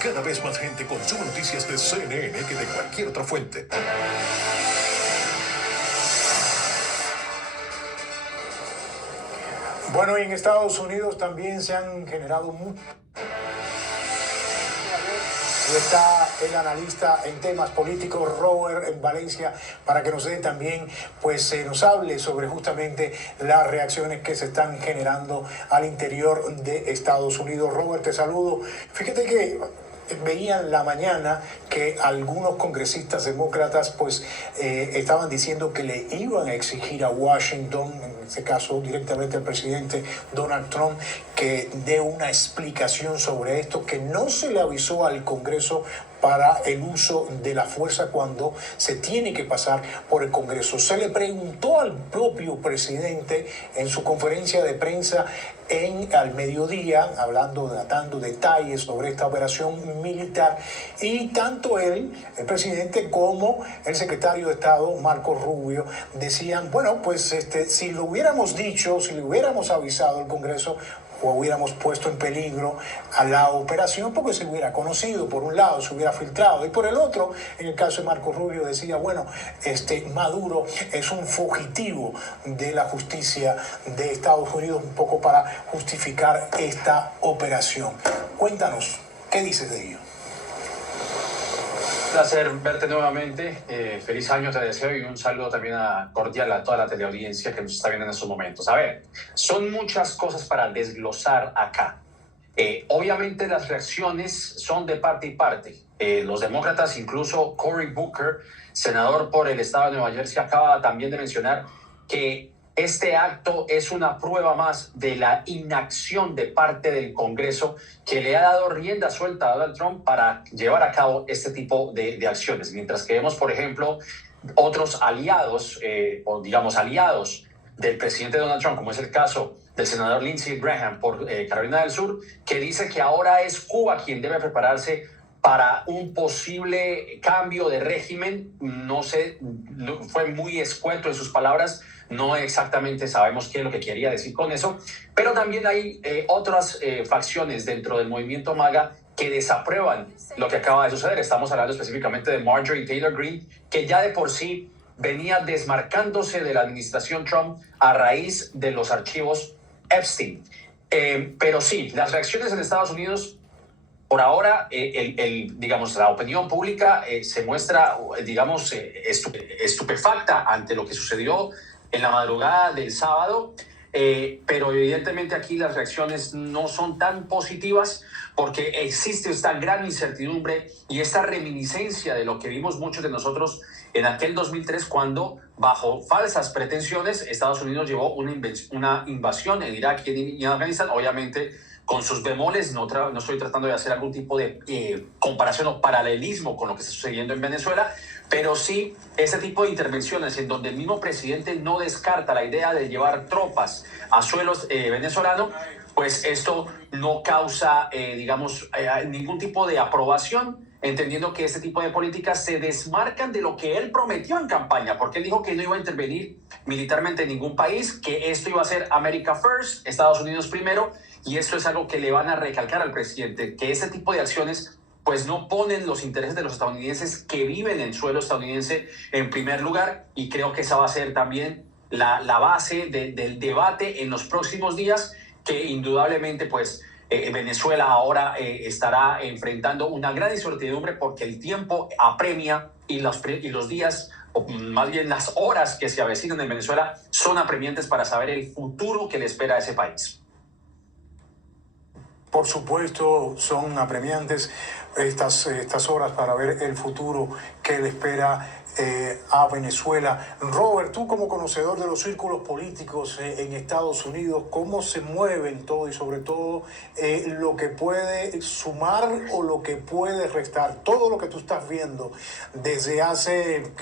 Cada vez más gente consume noticias de CNN que de cualquier otra fuente. Bueno, y en Estados Unidos también se han generado muchos. Está el analista en temas políticos, Robert, en Valencia, para que nos dé también, pues nos hable sobre justamente las reacciones que se están generando al interior de Estados Unidos. Robert, te saludo. Fíjate que veía en la mañana que algunos congresistas demócratas pues estaban diciendo que le iban a exigir a Washington, en este caso directamente al presidente Donald Trump, que dé una explicación sobre esto, que no se le avisó al Congreso para el uso de la fuerza cuando se tiene que pasar por el Congreso. Se le preguntó al propio presidente en su conferencia de prensa al mediodía, dando detalles sobre esta operación militar, y tanto él, el presidente, como el secretario de Estado, Marco Rubio, decían, bueno, pues si lo hubiéramos dicho, si le hubiéramos avisado al Congreso, o hubiéramos puesto en peligro a la operación porque se hubiera conocido, por un lado, se hubiera filtrado, y por el otro, en el caso de Marco Rubio decía, bueno, Maduro es un fugitivo de la justicia de Estados Unidos, un poco para justificar esta operación. Cuéntanos, ¿qué dices de ello? Un placer verte nuevamente. Feliz año te deseo y un saludo también cordial a toda la teleaudiencia que nos está viendo en estos momentos. A ver, son muchas cosas para desglosar acá. Obviamente las reacciones son de parte y parte. Los demócratas, incluso Cory Booker, senador por el estado de Nueva Jersey, acaba también de mencionar que este acto es una prueba más de la inacción de parte del Congreso que le ha dado rienda suelta a Donald Trump para llevar a cabo este tipo de acciones. Mientras que vemos, por ejemplo, otros aliados, o digamos aliados del presidente Donald Trump, como es el caso del senador Lindsey Graham por Carolina del Sur, que dice que ahora es Cuba quien debe prepararse para un posible cambio de régimen. No sé, fue muy escueto en sus palabras, no exactamente sabemos qué es lo que quería decir con eso, pero también hay otras facciones dentro del movimiento MAGA que desaprueban lo que acaba de suceder. Estamos hablando específicamente de Marjorie Taylor Greene, que ya de por sí venía desmarcándose de la administración Trump a raíz de los archivos Epstein. Pero sí, las reacciones en Estados Unidos, por ahora, digamos, la opinión pública se muestra, digamos, estupefacta ante lo que sucedió en la madrugada del sábado, pero evidentemente aquí las reacciones no son tan positivas porque existe esta gran incertidumbre y esta reminiscencia de lo que vimos muchos de nosotros en aquel 2003, cuando bajo falsas pretensiones Estados Unidos llevó una invasión en Irak y en Afganistán, obviamente con sus bemoles. No estoy tratando de hacer algún tipo de comparación o paralelismo con lo que está sucediendo en Venezuela, pero sí ese tipo de intervenciones en donde el mismo presidente no descarta la idea de llevar tropas a suelos venezolanos, pues esto no causa, ningún tipo de aprobación, entendiendo que este tipo de políticas se desmarcan de lo que él prometió en campaña, porque él dijo que no iba a intervenir militarmente en ningún país, que esto iba a ser America First, Estados Unidos primero, y esto es algo que le van a recalcar al presidente, que este tipo de acciones pues no ponen los intereses de los estadounidenses que viven en suelo estadounidense en primer lugar, y creo que esa va a ser también la base del debate en los próximos días, que indudablemente pues Venezuela ahora estará enfrentando una gran incertidumbre porque el tiempo apremia y los días, o más bien las horas que se avecinan en Venezuela, son apremiantes para saber el futuro que le espera a ese país. Por supuesto, son apremiantes estas horas para ver el futuro que le espera a Venezuela. Robert, tú como conocedor de los círculos políticos en Estados Unidos, ¿cómo se mueven todo y sobre todo lo que puede sumar o lo que puede restar? Todo lo que tú estás viendo desde hace,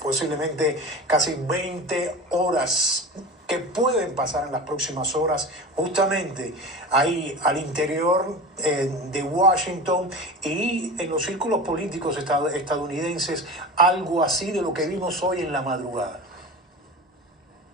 posiblemente casi 20 horas, que pueden pasar en las próximas horas, justamente ahí al interior de Washington y en los círculos políticos estadounidenses, algo así de lo que vimos hoy en la madrugada.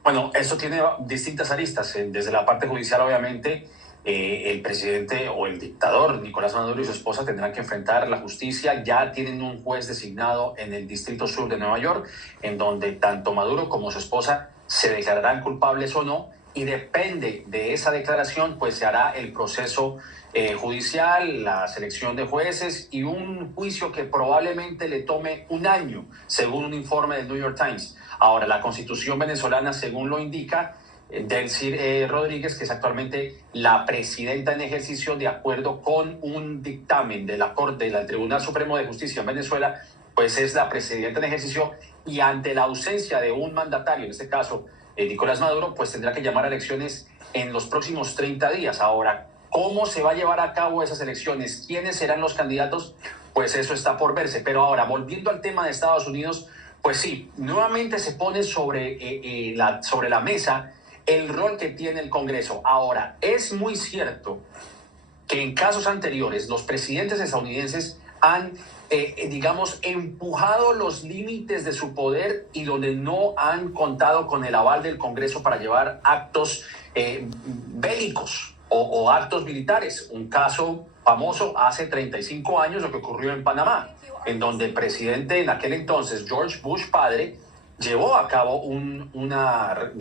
Bueno, esto tiene distintas aristas. Desde la parte judicial, obviamente, el presidente o el dictador Nicolás Maduro y su esposa tendrán que enfrentar la justicia. Ya tienen un juez designado en el Distrito Sur de Nueva York, en donde tanto Maduro como su esposa se declararán culpables o no, y depende de esa declaración, pues se hará el proceso judicial, la selección de jueces y un juicio que probablemente le tome un año, según un informe del New York Times. Ahora, la Constitución venezolana, según lo indica Delcy Rodríguez, que es actualmente la presidenta en ejercicio, de acuerdo con un dictamen de la Corte del Tribunal Supremo de Justicia en Venezuela, pues es la presidenta en ejercicio, y ante la ausencia de un mandatario, en este caso Nicolás Maduro, pues tendrá que llamar a elecciones en los próximos 30 días. Ahora, ¿cómo se va a llevar a cabo esas elecciones? ¿Quiénes serán los candidatos? Pues eso está por verse. Pero ahora, volviendo al tema de Estados Unidos, pues sí, nuevamente se pone sobre la mesa el rol que tiene el Congreso. Ahora, es muy cierto que en casos anteriores los presidentes estadounidenses han, digamos, empujado los límites de su poder, y donde no han contado con el aval del Congreso para llevar actos bélicos o actos militares. Un caso famoso hace 35 años, lo que ocurrió en Panamá, en donde el presidente en aquel entonces, George Bush padre, llevó a cabo una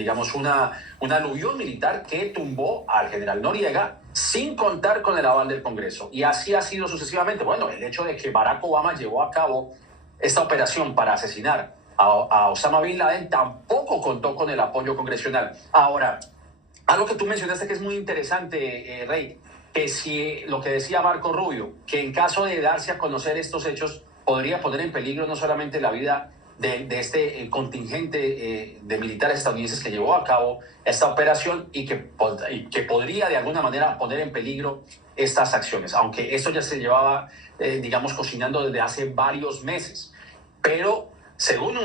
aluvión militar que tumbó al general Noriega sin contar con el aval del Congreso. Y así ha sido sucesivamente. Bueno, el hecho de que Barack Obama llevó a cabo esta operación para asesinar a Osama Bin Laden tampoco contó con el apoyo congresional. Ahora, algo que tú mencionaste que es muy interesante, Rey, que si lo que decía Marco Rubio, que en caso de darse a conocer estos hechos, podría poner en peligro no solamente la vida de este contingente de militares estadounidenses que llevó a cabo esta operación, y que podría de alguna manera poner en peligro estas acciones, aunque esto ya se llevaba, digamos, cocinando desde hace varios meses. Pero según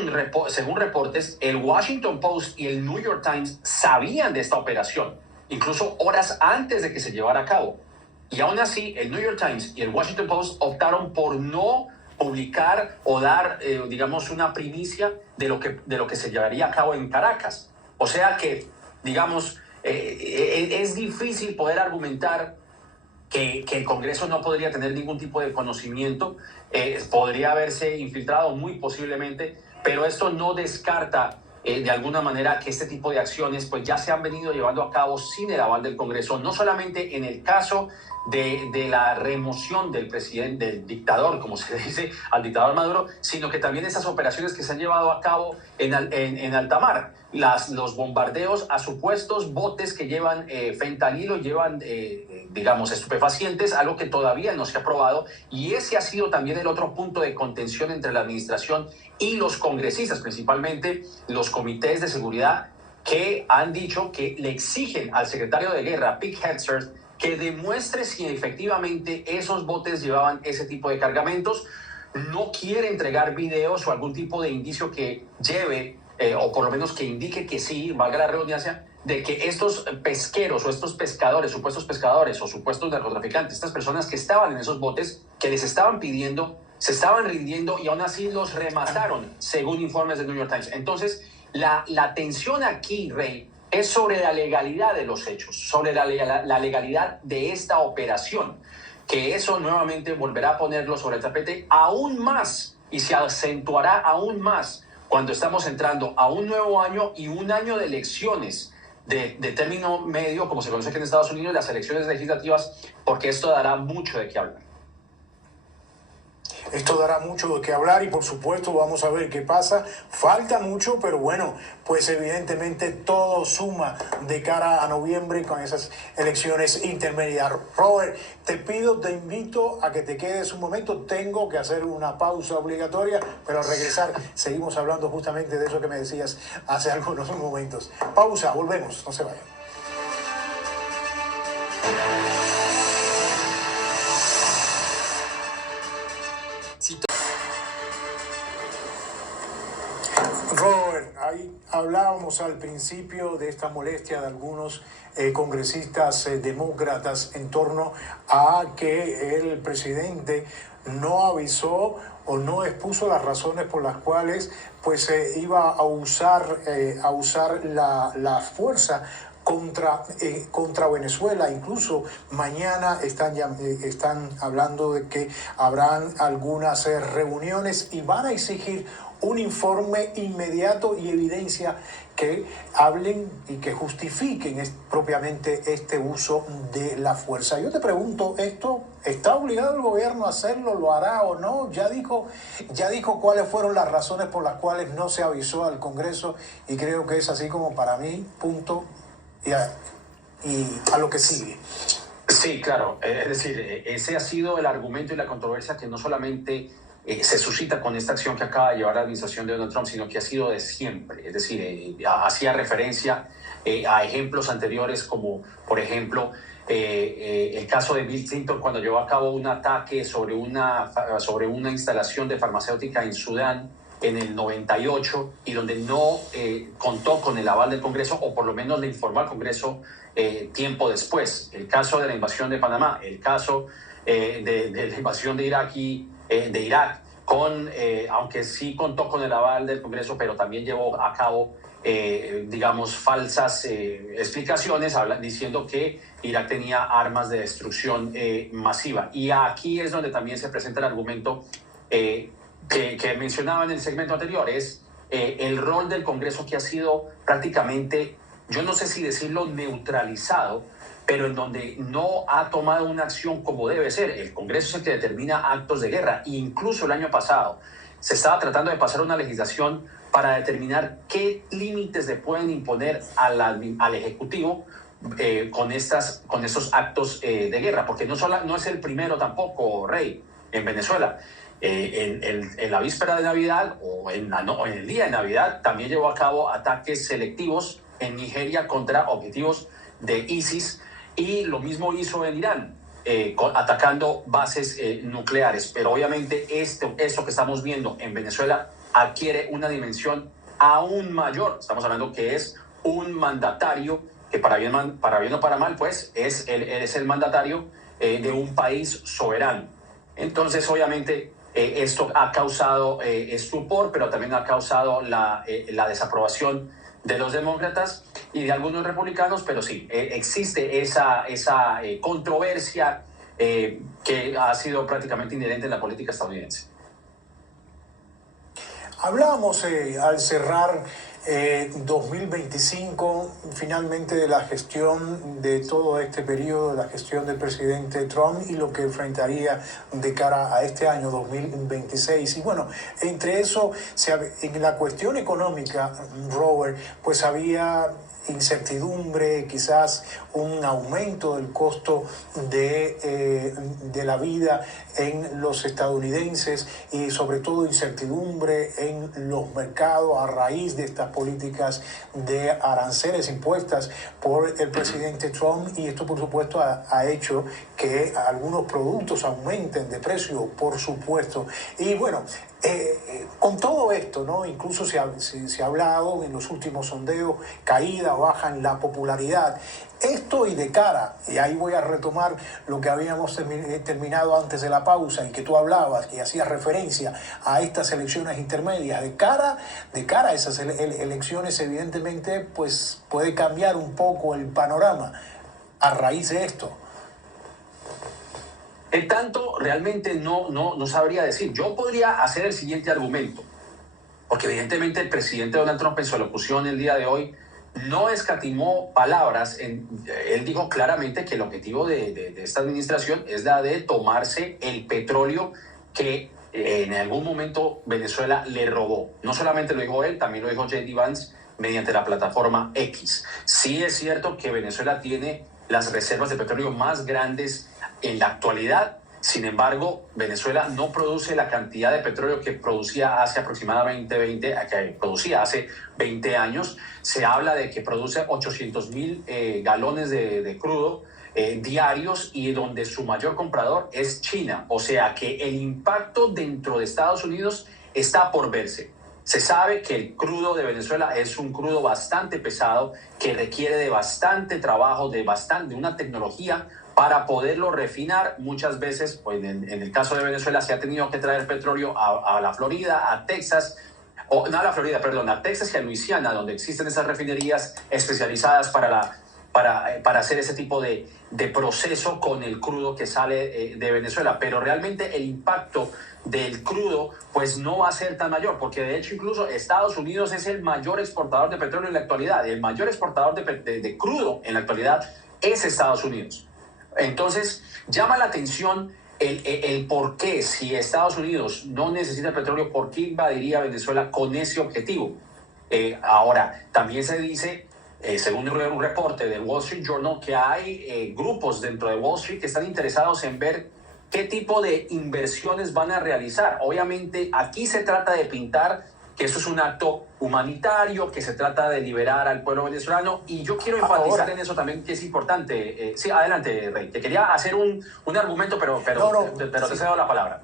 reportes, el Washington Post y el New York Times sabían de esta operación, incluso horas antes de que se llevara a cabo. Y aún así, el New York Times y el Washington Post optaron por no publicar o dar, digamos, una primicia de lo que se llevaría a cabo en Caracas. O sea que, digamos, es difícil poder argumentar que el Congreso no podría tener ningún tipo de conocimiento. Podría haberse infiltrado muy posiblemente, pero esto no descarta de alguna manera que este tipo de acciones pues ya se han venido llevando a cabo sin el aval del Congreso, no solamente en el caso de la remoción del presidente, del dictador, como se dice, al dictador Maduro, sino que también esas operaciones que se han llevado a cabo en alta mar, los bombardeos a supuestos botes que llevan fentanilo, llevan, digamos, estupefacientes, algo que todavía no se ha probado, y ese ha sido también el otro punto de contención entre la administración y los congresistas, principalmente los comités de seguridad, que han dicho que le exigen al secretario de Guerra, Pete Hegseth, que demuestre si efectivamente esos botes llevaban ese tipo de cargamentos. No quiere entregar videos o algún tipo de indicio que lleve, o por lo menos que indique que sí, valga la redundancia, de que estos pesqueros o estos pescadores, supuestos pescadores o supuestos narcotraficantes, estas personas que estaban en esos botes, que les estaban pidiendo, se estaban rindiendo, y aún así los remataron, según informes del New York Times. Entonces, la tensión aquí, Rey, es sobre la legalidad de los hechos, sobre la legalidad de esta operación, que eso nuevamente volverá a ponerlo sobre el tapete aún más, y se acentuará aún más cuando estamos entrando a un nuevo año y un año de elecciones de término medio, como se conoce aquí en Estados Unidos, las elecciones legislativas, porque esto dará mucho de qué hablar. Esto dará mucho de qué hablar, y por supuesto vamos a ver qué pasa. Falta mucho, pero bueno, pues evidentemente todo suma de cara a noviembre con esas elecciones intermedias. Robert, te invito a que te quedes un momento. Tengo que hacer una pausa obligatoria, pero al regresar seguimos hablando justamente de eso que me decías hace algunos momentos. Pausa, volvemos, no se vayan. Robert, ahí hablábamos al principio de esta molestia de algunos congresistas demócratas en torno a que el presidente no avisó o no expuso las razones por las cuales pues iba a usar la fuerza contra Venezuela. Incluso mañana están hablando de que habrán algunas reuniones y van a exigir un informe inmediato y evidencia que hablen y que justifiquen propiamente este uso de la fuerza. Yo te pregunto, ¿esto está obligado el gobierno a hacerlo? ¿Lo hará o no? Ya dijo cuáles fueron las razones por las cuales no se avisó al Congreso y creo que es así como para mí, punto, y a lo que sigue. Sí, claro. Es decir, ese ha sido el argumento y la controversia que no solamente se suscita con esta acción que acaba de llevar la administración de Donald Trump, sino que ha sido de siempre. Es decir, hacía referencia a ejemplos anteriores como, por ejemplo, el caso de Bill Clinton cuando llevó a cabo un ataque sobre una instalación de farmacéutica en Sudán en el 98 y donde no contó con el aval del Congreso, o por lo menos le informó al Congreso tiempo después. El caso de la invasión de Panamá, el caso de la invasión de Irak aunque sí contó con el aval del Congreso, pero también llevó a cabo, digamos, falsas explicaciones diciendo que Irak tenía armas de destrucción masiva. Y aquí es donde también se presenta el argumento que mencionaba en el segmento anterior, es el rol del Congreso que ha sido prácticamente, yo no sé si decirlo neutralizado, pero en donde no ha tomado una acción como debe ser. El Congreso es el que determina actos de guerra. E incluso el año pasado se estaba tratando de pasar una legislación para determinar qué límites le pueden imponer al Ejecutivo con estos actos de guerra, porque no es el primero tampoco, Rey, en Venezuela. En la víspera de Navidad o en el día de Navidad también llevó a cabo ataques selectivos en Nigeria contra objetivos de ISIS, y lo mismo hizo en Irán, atacando bases nucleares. Pero obviamente esto que estamos viendo en Venezuela adquiere una dimensión aún mayor. Estamos hablando que es un mandatario que para bien o para mal, pues es el mandatario de un país soberano. Entonces, obviamente, esto ha causado estupor, pero también ha causado la desaprobación de los demócratas y de algunos republicanos, pero sí, existe esa controversia que ha sido prácticamente inherente en la política estadounidense. Hablábamos al cerrar 2025 finalmente de la gestión de todo este periodo, de la gestión del presidente Trump y lo que enfrentaría de cara a este año 2026. Y bueno, entre eso, en la cuestión económica, Robert, pues había incertidumbre, quizás un aumento del costo de la vida en los estadounidenses y sobre todo incertidumbre en los mercados a raíz de estas políticas de aranceles impuestas por el presidente Trump, y esto por supuesto ha hecho que algunos productos aumenten de precio, por supuesto. Y bueno, con todo esto, ¿no? Incluso se ha hablado en los últimos sondeos, caída o baja en la popularidad. Esto y de cara, y ahí voy a retomar lo que habíamos terminado antes de la pausa, en que tú hablabas y hacías referencia a estas elecciones intermedias, de cara a esas elecciones, evidentemente, pues puede cambiar un poco el panorama a raíz de esto. En tanto, realmente no sabría decir. Yo podría hacer el siguiente argumento, porque evidentemente el presidente Donald Trump en su alocución el día de hoy no escatimó palabras. Él dijo claramente que el objetivo de esta administración es la de tomarse el petróleo que en algún momento Venezuela le robó. No solamente lo dijo él, también lo dijo J.D. Vance mediante la plataforma X. Sí es cierto que Venezuela tiene las reservas de petróleo más grandes en la actualidad. Sin embargo, Venezuela no produce la cantidad de petróleo que producía hace aproximadamente 20 años. Se habla de que produce 800,000 galones de crudo diarios, y donde su mayor comprador es China. O sea que el impacto dentro de Estados Unidos está por verse. Se sabe que el crudo de Venezuela es un crudo bastante pesado, que requiere de bastante trabajo, de una tecnología para poderlo refinar. Muchas veces, pues en el caso de Venezuela, se ha tenido que traer petróleo a la Florida, a Texas, a Texas y a Luisiana, donde existen esas refinerías especializadas para para hacer ese tipo de proceso con el crudo que sale de Venezuela. Pero realmente el impacto del crudo pues no va a ser tan mayor, porque de hecho incluso Estados Unidos es el mayor exportador de petróleo en la actualidad. El mayor exportador de crudo en la actualidad es Estados Unidos. Entonces llama la atención el por qué, si Estados Unidos no necesita petróleo, ¿por qué invadiría Venezuela con ese objetivo? Ahora, también se dice, según un reporte del Wall Street Journal, que hay grupos dentro de Wall Street que están interesados en ver qué tipo de inversiones van a realizar. Obviamente, aquí se trata de pintar que eso es un acto humanitario, que se trata de liberar al pueblo venezolano, y yo quiero enfatizar en eso también, que es importante. Sí, adelante, Rey. Te quería hacer un argumento, pero te cedo la palabra.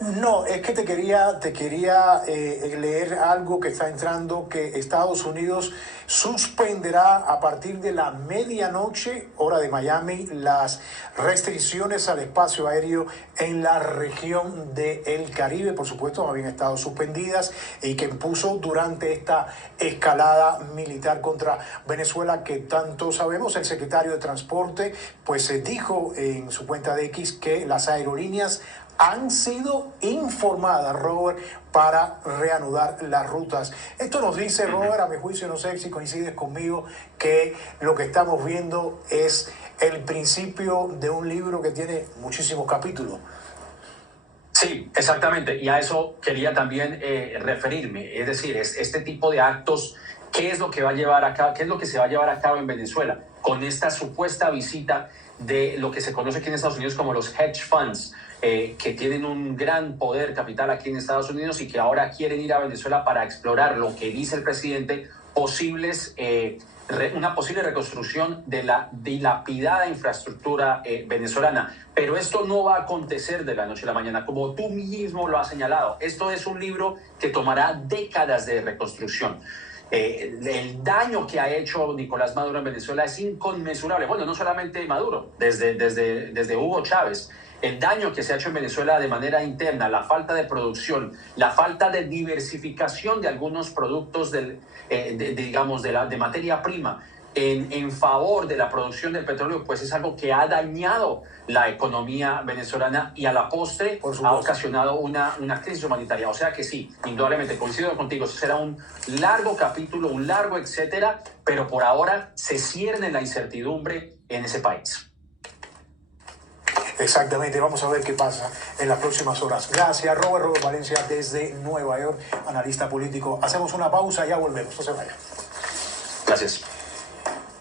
No, es que te quería leer algo que está entrando, que Estados Unidos suspenderá a partir de la medianoche, hora de Miami, las restricciones al espacio aéreo en la región del Caribe. Por supuesto, habían estado suspendidas y que impuso durante esta escalada militar contra Venezuela, que tanto sabemos. El secretario de Transporte pues dijo en su cuenta de X que las aerolíneas han sido informadas, Robert, para reanudar las rutas. Esto nos dice, Robert, a mi juicio, no sé si coincides conmigo, que lo que estamos viendo es el principio de un libro que tiene muchísimos capítulos. Sí, exactamente. Y a eso quería también referirme. Es decir, este tipo de actos, ¿qué es lo que va a llevar a cabo, qué es lo que se va a llevar a cabo en Venezuela con esta supuesta visita de lo que se conoce aquí en Estados Unidos como los hedge funds, que tienen un gran poder capital aquí en Estados Unidos y que ahora quieren ir a Venezuela para explorar, lo que dice el presidente, una posible reconstrucción de la dilapidada infraestructura venezolana. Pero esto no va a acontecer de la noche a la mañana, como tú mismo lo has señalado. Esto es un libro que tomará décadas de reconstrucción. El daño que ha hecho Nicolás Maduro en Venezuela es inconmensurable. Bueno, no solamente Maduro, desde Hugo Chávez. El daño que se ha hecho en Venezuela de manera interna, la falta de producción, la falta de diversificación de algunos productos de materia prima en favor de la producción del petróleo, pues es algo que ha dañado la economía venezolana y a la postre ha ocasionado una crisis humanitaria. O sea que sí, indudablemente, coincido contigo, será un largo capítulo, un largo etcétera, pero por ahora se cierne la incertidumbre en ese país. Exactamente, vamos a ver qué pasa en las próximas horas. Gracias, Robert Valencia desde Nueva York, analista político. Hacemos una pausa y ya volvemos, no se vayan. Gracias.